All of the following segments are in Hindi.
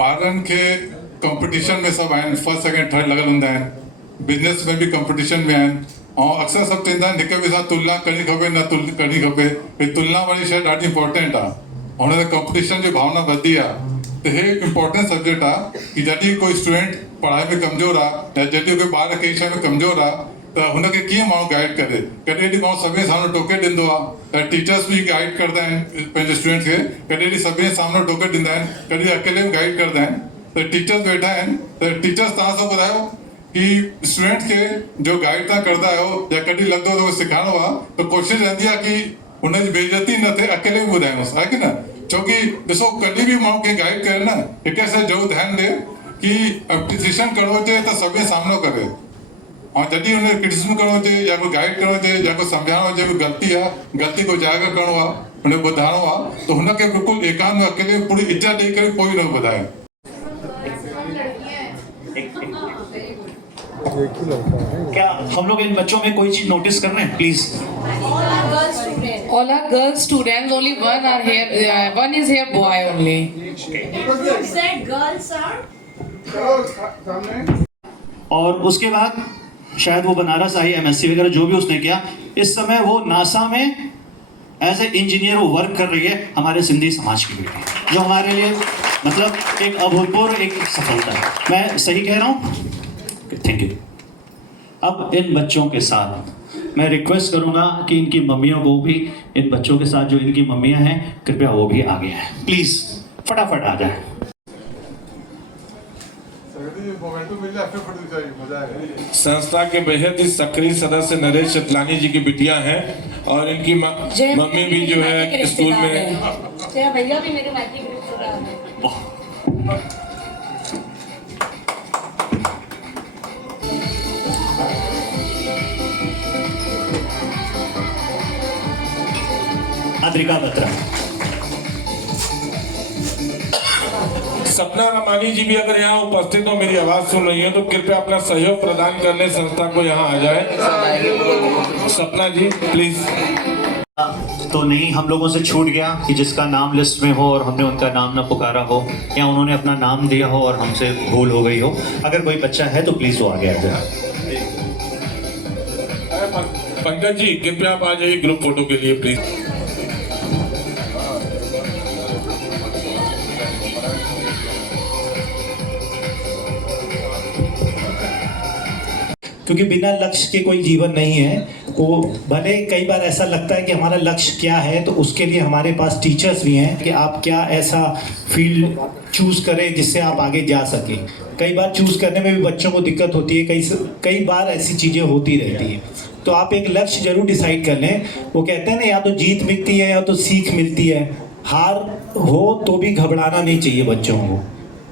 ॿारनि खे कंपटीशन में सभु आहिनि, फर्स्ट सेकेंड थर्ड लॻल हूंदा आहिनि, बिजनेस में बि कंपटीशन में आहिनि, ऐं अक्सर सभु चवंदा आहिनि हिक ॿिए सां तुलना करणी खपे, न करणी खपे, भई तुलना वारी शइ ॾाढी इंपॉर्टेंट आहे, हुन ते कंपटीशन जी भावना वधी आहे। त हे इम्पोर्टेंट सब्जेक्ट आहे कि जॾहिं कोई स्टूडेंट पढ़ाई में कमज़ोर आहे या जॾहिं कोई ॿार कंहिं शइ में कमज़ोर आहे त हुनखे कीअं माण्हू गाइड करे। कॾहिं ॾींहुं माण्हू सभिनी साम्हूं टोके ॾींदो आहे त टीचर्स बि गाइड कंदा आहिनि पंहिंजे स्टूडेंट खे, कॾहिं ॾींहुं सभिनी साम्हूं टोके ॾींदा आहिनि, कॾहिं अकेले बि गाइड कंदा आहिनि। त टीचर्स वेठा आहिनि, त टीचर्स तव्हां सां ॿुधायो कि स्टूडेंट खे जो गाइड तव्हां कंदा आहियो या कॾहिं लॻंदो त सिखाइणो आहे त कोशिशि रहंदी आहे कि हुनजी बेइज़ती न थिए, अकेले बि ॿुधायोसि, आहे की न? छोकी ॾिसो कॾहिं बि माण्हू खे गाइड करे न, हिकु शइ ज़रूरु ध्यानु ॾिए कि एप्रिसिएशन करिणो हुजे त सभिनी सामनो करे, ऐं जॾहिं हुनखे क्रिटिसिज़म करिणो हुजे या कोई गाइड करिणो हुजे या कोई सम्झाइणो हुजे कोई ग़लती आहे, ग़लती को जाइज़ करिणो आहे, हुनखे ॿुधाइणो आहे, त हुनखे बिल्कुलु एकांत में अकेले पूरी इज़त ॾेई करे कोई न ॿुधाए। क्या हम लोग इन बच्चों में कोई चीज नोटिस कर रहे हैं please? All are girl students. Only one are here. One is here boy only. You said girls are. और उसके बाद शायद वो बनारस आई, एमएससी वगैरह जो भी उसने किया, इस समय वो नासा में एज ए इंजीनियर वो वर्क कर रही है, हमारे सिंधी समाज की बेटी, जो हमारे लिए मतलब एक अभूतपूर्व एक सफलता है। मैं सही कह रहा हूँ? Thank you. अब इन बच्चों के साथ मैं रिक्वेस्ट करूंगा कि इनकी मम्मियों को भी, इन बच्चों के साथ जो इनकी मम्मियां हैं, कृपया वो भी आगे आए, प्लीज फटाफट आ जाए। संस्था के बेहद ही सक्रिय सदस्य नरेश चतलानी जी की बिटिया हैं और इनकी मम्मी भी जो है स्कूल में। भैया भी मेरे मायके के रिश्तेदार हैं। अद्रिका बत्रा। सपना रमानी जी भी अगर यहाँ उपस्थित हो, मेरी आवाज सुन रही है तो कृपया अपना सहयोग प्रदान करने संस्था को यहाँ आ जाए। सपना जी प्लीज। तो नहीं, हम लोगों से छूट गया कि जिसका नाम लिस्ट में हो और हमने उनका नाम न पुकारा हो, या उन्होंने अपना नाम दिया हो और हमसे भूल हो गई हो। अगर कोई बच्चा है तो प्लीज वो आगे आ जाए। पंकज जी कृपया आप आ जाइए ग्रुप फोटो के लिए प्लीज। क्योंकि बिना लक्ष्य के कोई जीवन नहीं है। वो भले कई बार ऐसा लगता है कि हमारा लक्ष्य क्या है, तो उसके लिए हमारे पास टीचर्स भी हैं कि आप क्या ऐसा फील्ड चूज करें जिससे आप आगे जा सकें। कई बार चूज करने में भी बच्चों को दिक्कत होती है, कई बार ऐसी चीज़ें होती रहती हैं। तो आप एक लक्ष्य जरूर डिसाइड कर लें। वो कहते हैं ना, या तो जीत मिलती है या तो सीख मिलती है। हार हो तो भी घबराना नहीं चाहिए बच्चों को,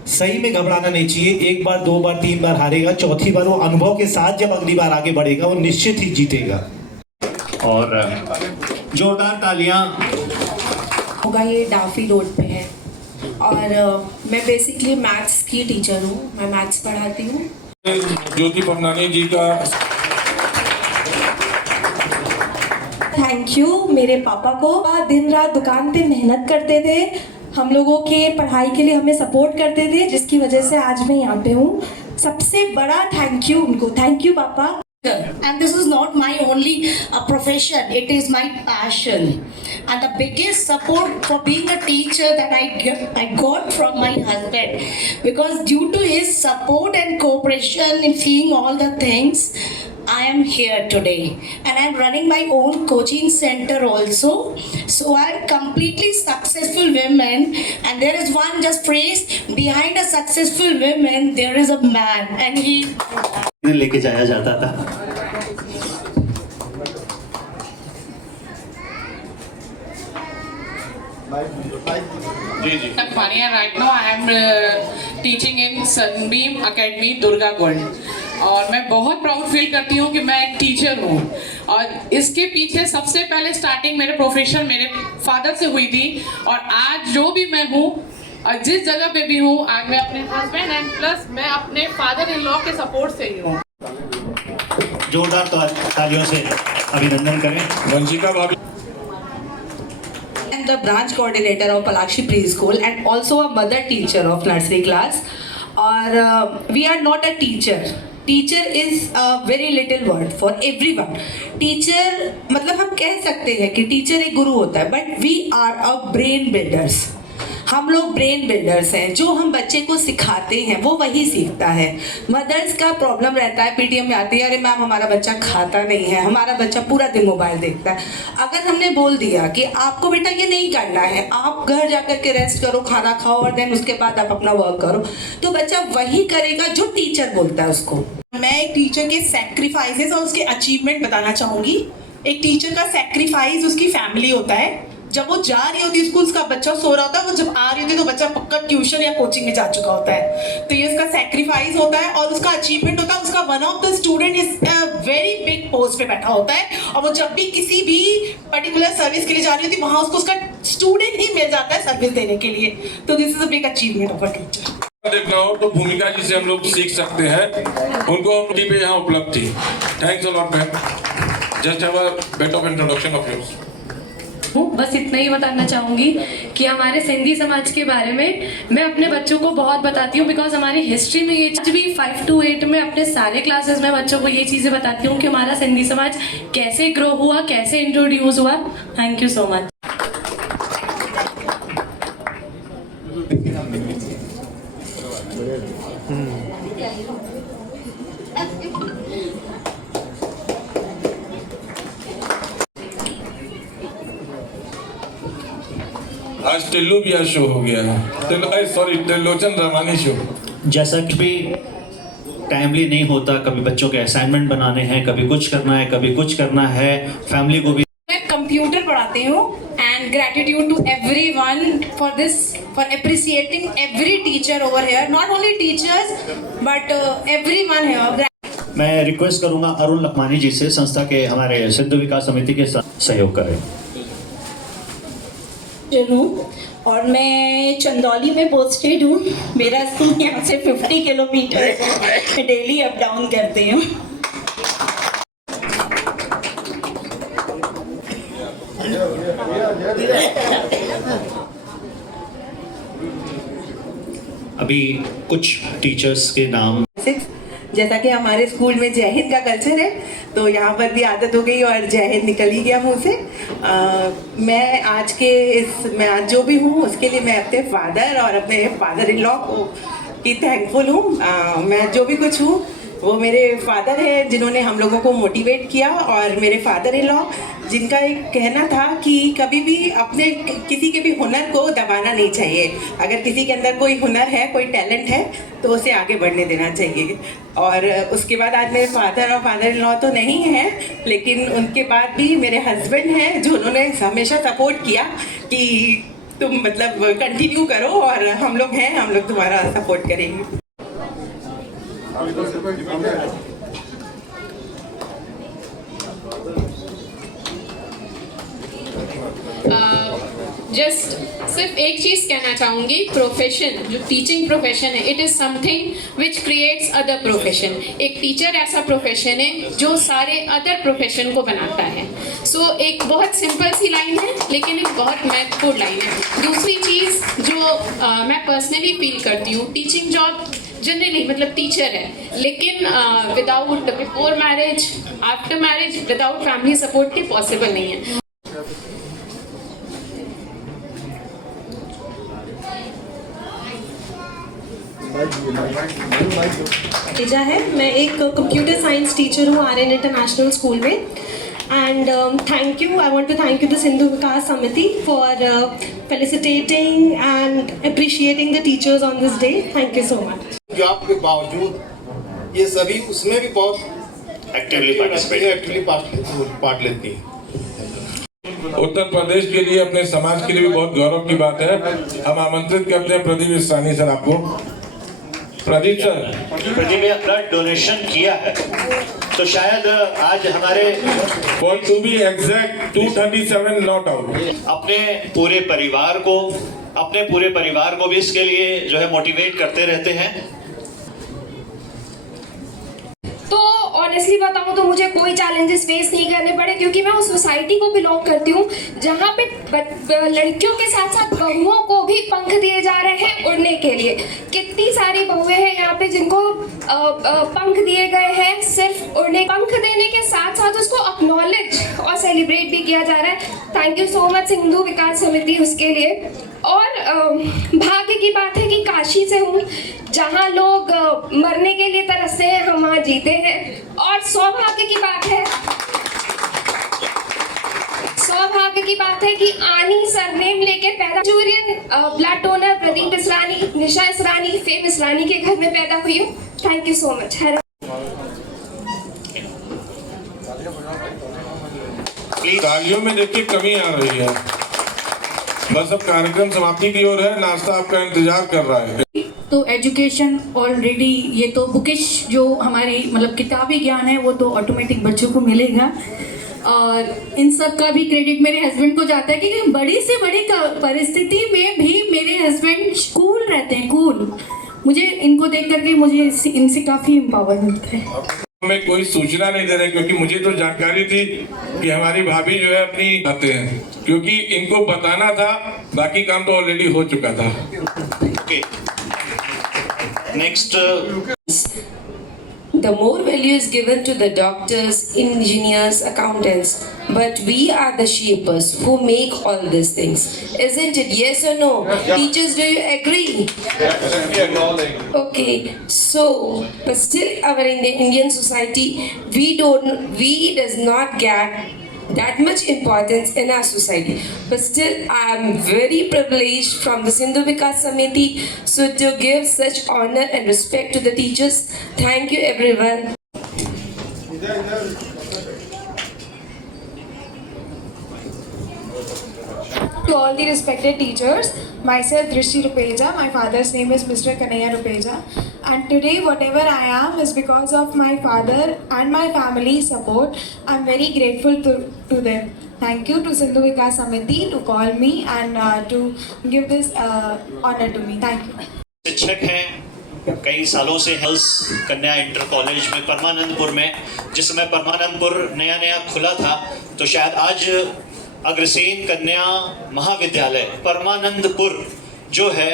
सही में घबराना नहीं चाहिए। एक बार, दो बार, तीन बार हारेगा, चौथी बार वो अनुभव के साथ जब अगली बार आगे बढ़ेगा वो निश्चित ही जीतेगा। और जोरदार तालियां होगा। ये डाफी रोड पे है और मैं बेसिकली मैथ्स की टीचर हूँ, मैं मैथ्स पढ़ाती हूँ। ज्योति पमनानी जी का थैंक यू मेरे पापा को। दिन रात दुकान पे मेहनत करते थे, हम लोगों के पढ़ाई के लिए हमें सपोर्ट करते थे, जिसकी वजह से आज मैं यहाँ पे हूँ। सबसे बड़ा थैंक यू उनको। थैंक यू पापा। And this is not my only profession, it is my passion. And the biggest support for being a teacher that I got from my husband. Because due to his support and cooperation in seeing all the things, I am here today. And I am running my own coaching center also. So I am completely successful woman. And there is one just phrase, behind a successful woman, there is a man. And he लेके जाया जाता था। जी जी। Fania, right now I am teaching in Sunbeam Academy, Durgagund, और मैं बहुत प्राउड फील करती हूँ कि मैं एक टीचर हूँ। और इसके पीछे सबसे पहले स्टार्टिंग मेरे प्रोफेशन मेरे फादर से हुई थी, और आज जो भी मैं हूँ और जिस जगह पे भी हूँ, आज मैं अपने हस्बैंड एंड प्लस मैं अपने फादर इन लॉ के सपोर्ट से ही हूँ। जोरदार तालियों से अभिनंदन करें। वंशिका भाभी। and the branch coordinator of Palakshi Preschool and also a mother teacher of nursery class. Or we are not a teacher. Teacher is a very little word for everyone. Teacher मतलब हम कह सकते हैं कि टीचर एक गुरु होता है, but we are a brain builders. हम लोग ब्रेन बिल्डर्स हैं. जो हम बच्चे को सिखाते हैं वो वही सीखता है. मदर्स का प्रॉब्लम रहता है, पीटीएम में आती है, अरे मैम हमारा बच्चा खाता नहीं है, हमारा बच्चा पूरा दिन मोबाइल देखता है. अगर हमने बोल दिया कि आपको बेटा ये नहीं करना है, आप घर जाकर के रेस्ट करो, खाना खाओ और देन उसके बाद आप अपना वर्क करो, तो बच्चा वही करेगा जो टीचर बोलता है उसको. मैं एक टीचर के सैक्रिफाइसेस और उसके अचीवमेंट बताना चाहूँगी. एक टीचर का सैक्रिफाइस उसकी फैमिली होता है. जब वो जा रही होती है स्कूल, उसका बच्चा सो रहा होता है, वो जब आ रही होती है तो बच्चा पक्का ट्यूशन या कोचिंग में जा चुका होता है. तो ये उसका सैक्रिफाइस होता है. और उसका अचीवमेंट होता है, उसका one of the student is very big post पे बैठा होता है, और वो जब भी किसी भी पर्टिकुलर सर्विस के लिए जा रही होती है, वहाँ उसको उसका स्टूडेंट ही मिल जाता है सर्विस देने के लिए. तो this is a big achievement of a teacher. देखना हो तो भूमिका जी से हम लोग सीख सकते हैं. उनको हम पे यहाँ उपलब्ध थी. Thanks a lot ma'am. Just have a bit of introduction of yours. बस इतना ही बताना चाहूँगी कि हमारे सिंधी समाज के बारे में मैं अपने बच्चों को बहुत बताती हूँ, बिकॉज हमारी हिस्ट्री में ये चीज़ भी 5 to 8 में अपने सारे क्लासेस में बच्चों को ये चीज़ें बताती हूँ कि हमारा सिंधी समाज कैसे ग्रो हुआ, कैसे इंट्रोड्यूस हुआ. Thank you so much. आज टिल्लू भी आज शो हो गया है. Sorry, Trilochan Ramani show. जैसा कि भी टाइमली नहीं होता, कभी बच्चों के असाइनमेंट बनाने हैं, कभी कुछ करना है, कभी कुछ करना है, फैमिली को भी. मैं कंप्यूटर पढ़ाती हूँ and gratitude to everyone for this, for appreciating every teacher over here, not only teachers but everyone here. मैं रिक्वेस्ट करूंगा अरुण लखमानी जी से संस्था के हमारे सिंधु विकास समिति के साथ सहयोग करें. और मैं चंदौली में पोस्टेड हूँ. मेरा स्कूल यहाँ से 50 किलोमीटर है. मैं डेली अप डाउन करती हूँ. अभी कुछ टीचर्स के नाम. जैसा कि हमारे स्कूल में जय हिंद का कल्चर है, तो यहाँ पर भी आदत हो गई और जय हिंद निकल ही गया मुँह से. मैं आज जो भी हूँ उसके लिए मैं अपने फादर और अपने फादर इन लॉ की थैंकफुल हूँ. मैं जो भी कुछ हूँ वो मेरे फादर हैं जिन्होंने हम लोगों को मोटिवेट किया, और मेरे फादर इन लॉ जिनका एक कहना था कि कभी भी अपने किसी के भी हुनर को दबाना नहीं चाहिए. अगर किसी के अंदर कोई हुनर है, कोई टैलेंट है, तो उसे आगे बढ़ने देना चाहिए. और उसके बाद आज मेरे फादर और फादर इन लॉ तो नहीं हैं, लेकिन उनके बाद भी मेरे हस्बैंड हैं जो उन्होंने हमेशा सपोर्ट किया कि तुम मतलब कंटिन्यू करो, और हम लोग हैं, हम लोग तुम्हारा सपोर्ट करेंगे. जस्ट सिर्फ एक चीज़ कहना चाहूँगी, प्रोफेशन जो टीचिंग प्रोफेशन है, it is something which creates other profession. एक टीचर ऐसा प्रोफेशन है जो सारे अदर प्रोफेशन को बनाता है. सो एक बहुत सिंपल सी लाइन है, लेकिन एक बहुत महत्वपूर्ण लाइन है. दूसरी चीज़ जो मैं पर्सनली फील करती हूँ, टीचिंग जॉब जनरली मतलब टीचर है, लेकिन without before marriage, after marriage, without family support के पॉसिबल नहीं है. भेजा है. मैं एक कंप्यूटर साइंस टीचर हूँ आर्यन इंटरनेशनल स्कूल में. And thank you, I want to thank you the Sindhu Vikas Samiti for felicitating and appreciating the teachers on this day. Thank you so much. Job के बावजूद ये सभी उसमें भी बहुत एक्टिवली पार्ट लेती हैं. उत्तर प्रदेश के लिए, अपने समाज के लिए भी बहुत गौरव की बात है. हम आमंत्रित करते हैं प्रदीप इस्रानी सर आपको. प्रदीप ने अपना डोनेशन किया है, तो शायद आज हमारे for to be exact 237 not out. अपने पूरे परिवार को भी इसके लिए जो है मोटिवेट करते रहते हैं. तो ऑनेस्टली बताऊं तो मुझे कोई चैलेंजेस फेस नहीं करने पड़े, क्योंकि मैं उस सोसाइटी को बिलोंग करती हूँ जहाँ पे लड़कियों के साथ साथ बहुओं को भी पंख दिए जा रहे हैं उड़ने के लिए। कितनी सारी बहुएं हैं यहाँ पे जिनको पंख दिए गए हैं सिर्फ उड़ने। पंख देने के साथ साथ उसको एक्नॉलेज और सेलिब्रेट भी किया जा रहा है। Thank you so much Sindhu Vikas Samiti उसके लिए। और भाग्य की बात है कि काशी से हूँ, जहाँ लोग मरने के लिए तरसते हैं, हम वहाँ जीते हैं। और सौभाग्य की बात है कि आनी सरनेम लेके पैदा, जूरियन ब्लड डोनर प्रदीप इसरानी, निशा इसरानी, फेम इसरानी के घर में पैदा हुई हूँ। Thank you so much. तालियों में देखिए कमी आ रही है। बस अब कार्यक्रम समाप्ति की ओर है, नाश्ता आपका इंतजार कर रहा है। तो एजुकेशन ऑलरेडी, ये तो बुकिश जो हमारी मतलब किताबी ज्ञान है वो तो ऑटोमेटिक बच्चों को मिलेगा, और इन सब का भी क्रेडिट मेरे हस्बैंड को जाता है, क्योंकि बड़ी से बड़ी परिस्थिति में भी मेरे हस्बैंड कूल रहते हैं, कूल। मुझे इनको देख करके मुझे इनसे काफ़ी एम्पावर मिलता है। हमें कोई सूचना नहीं दे रहे, क्योंकि मुझे तो जानकारी थी कि हमारी भाभी जो है अपनी आते हैं, क्योंकि इनको बताना था, बाकी काम तो ऑलरेडी हो चुका था। Next, The more value is given to the doctors, engineers, accountants, but we are the shapers who make all these things. Isn't it? Yes or no? Teachers, do you agree? Okay, so, but still our Indian society, we does not get that much importance in our society. But still, I am very privileged from the Sindhu Vikas Samiti, so to give such honor and respect to the teachers. Thank you, everyone. To all the respected teachers, myself Drishti Rupeja, my father's name is Mr. Kanaya Rupeja, and today whatever I am is because of my father and my family's support. I'm very grateful to them. Thank you to Sindhu Vikas Samiti to call me and to give this honor to me. Thank you. शिक्षक हैं कई सालों से हेल्स कन्या इंटर कॉलेज में परमानंदपुर में। जिस समय परमानंदपुर नया खुला था तो शायद आज अग्रसेन कन्या महाविद्यालय परमानंदपुर जो है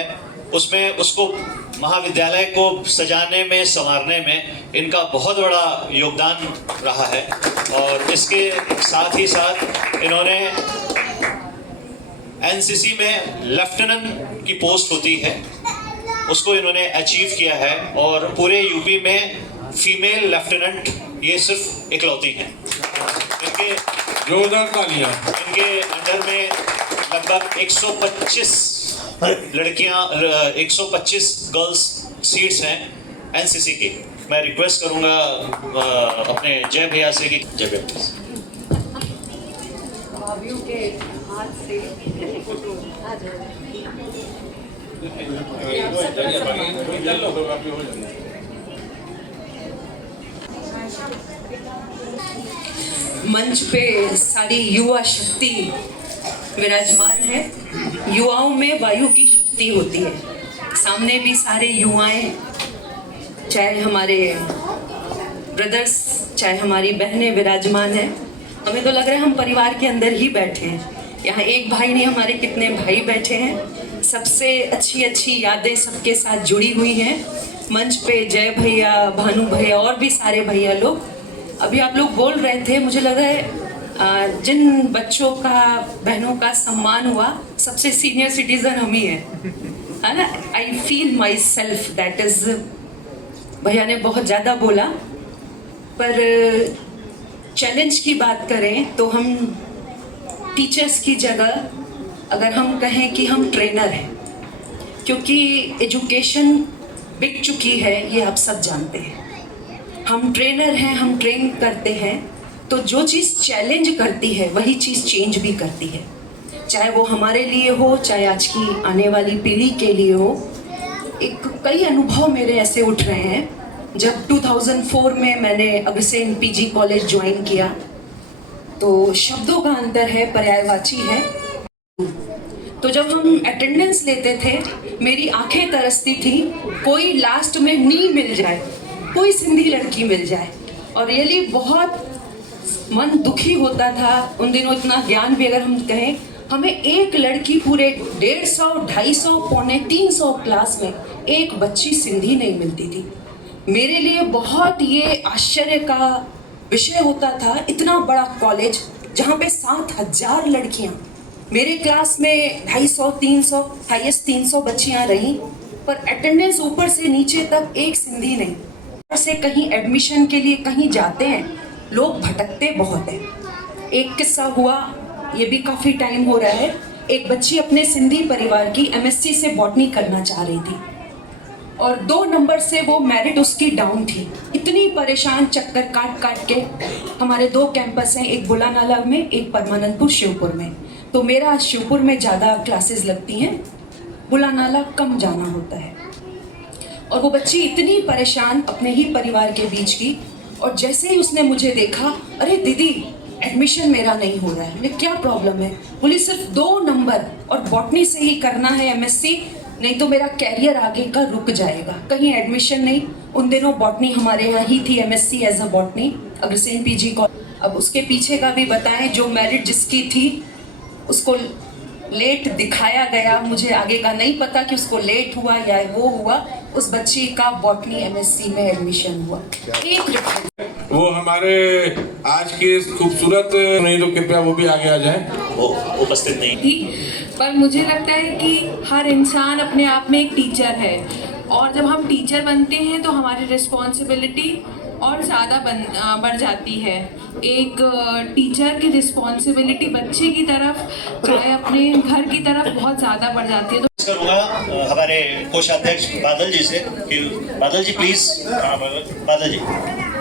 उसमें उसको महाविद्यालय को सजाने में संवारने में इनका बहुत बड़ा योगदान रहा है। और इसके साथ ही साथ इन्होंने एनसीसी में लेफ्टिनेंट की पोस्ट होती है उसको इन्होंने अचीव किया है, और पूरे यूपी में फीमेल लेफ्टिनेंट ये सिर्फ इकलौती हैं। इनके जोरदार तालियां। इनके अंडर में लगभग 125 लड़कियां 125 गर्ल्स सीट्स हैं एनसीसी की। मैं रिक्वेस्ट करूंगा अपने जय भैया से कि जय भैया भाभियों के हाथ से मंच पे सारी युवा शक्ति विराजमान है। युवाओं में वायु की शक्ति होती है। सामने भी सारे युवाएं, चाहे हमारे ब्रदर्स चाहे हमारी बहनें विराजमान हैं। हमें तो लग रहा है हम परिवार के अंदर ही बैठे हैं। यहाँ एक भाई नहीं, हमारे कितने भाई बैठे हैं। सबसे अच्छी यादें सबके साथ जुड़ी हुई हैं। मंच पे जय भैया, भानु भैया और भी सारे भैया लोग। अभी आप लोग बोल रहे थे, मुझे लग रहा है जिन बच्चों का बहनों का सम्मान हुआ सबसे सीनियर सिटीजन हम ही हैं, है ना। I feel my self that is, भैया ने बहुत ज़्यादा बोला, पर चैलेंज की बात करें तो हम टीचर्स की जगह अगर हम कहें कि हम ट्रेनर हैं, क्योंकि एजुकेशन बिक चुकी है, ये आप सब जानते हैं। हम ट्रेनर हैं, हम ट्रेन करते हैं, तो जो चीज़ चैलेंज करती है वही चीज़ चेंज भी करती है, चाहे वो हमारे लिए हो, चाहे आज की आने वाली पीढ़ी के लिए हो। कई अनुभव मेरे ऐसे उठ रहे हैं। जब 2004 में मैंने अग्रसेन पीजी कॉलेज ज्वाइन किया तो शब्दों का अंतर है, पर्यायवाची है। तो जब हम अटेंडेंस लेते थे मेरी आंखें तरसती थी, कोई लास्ट में नी मिल जाए, कोई सिंधी लड़की मिल जाए। और रियली बहुत मन दुखी होता था उन दिनों। इतना ज्ञान भी अगर हम कहें, हमें एक लड़की पूरे 150, 250, पौने 300 क्लास में एक बच्ची सिंधी नहीं मिलती थी। मेरे लिए बहुत ये आश्चर्य का विषय होता था, इतना बड़ा कॉलेज जहाँ पे 7000 लड़कियाँ, मेरे क्लास में 250, 300, हाईएस्ट 300 बच्चियाँ रहीं, पर अटेंडेंस ऊपर से नीचे तक एक सिंधी नहीं। से कहीं एडमिशन के लिए कहीं जाते हैं, लोग भटकते बहुत हैं। एक किस्सा हुआ, ये भी काफ़ी टाइम हो रहा है। एक बच्ची अपने सिंधी परिवार की एमएससी से बॉटनी करना चाह रही थी और 2 नंबर से वो मेरिट उसकी डाउन थी। इतनी परेशान, चक्कर काट काट के, हमारे 2 कैंपस हैं, एक बुलानाला में, एक परमानंदपुर शिवपुर में। तो मेरा शिवपुर में ज़्यादा क्लासेस लगती हैं, बुलानाला कम जाना होता है। और वो बच्ची इतनी परेशान अपने ही परिवार के बीच की, और जैसे ही उसने मुझे देखा, अरे दीदी एडमिशन मेरा नहीं हो रहा है। मैं क्या प्रॉब्लम है? बोली सिर्फ 2 नंबर और बॉटनी से ही करना है एमएससी, नहीं तो मेरा कैरियर आगे का रुक जाएगा, कहीं एडमिशन नहीं। उन दिनों बॉटनी हमारे यहाँ ही थी, MSc as a botany, Agrasen PG college. अब उसके पीछे का भी बताएं, जो मेरिट जिसकी थी उसको लेट दिखाया गया। मुझे आगे का नहीं पता कि उसको लेट हुआ या वो हुआ, उस बच्ची का बॉटनी एमएससी में एडमिशन हुआ। एक वो हमारे आज के खूबसूरत, नहीं तो कृपया वो भी आगे आ जाए, वो उपस्थित नहीं थी। पर मुझे लगता है कि हर इंसान अपने आप में एक टीचर है, और जब हम टीचर बनते हैं तो हमारी रिस्पॉन्सिबिलिटी और ज़्यादा बढ़ जाती है। एक टीचर की रिस्पॉन्सिबिलिटी बच्चे की तरफ, चाहे अपने घर की तरफ, बहुत ज़्यादा बढ़ जाती है। तो करूँगा हमारे कोषाध्यक्ष बादल जी से कि बादल जी प्लीज़, बादल जी।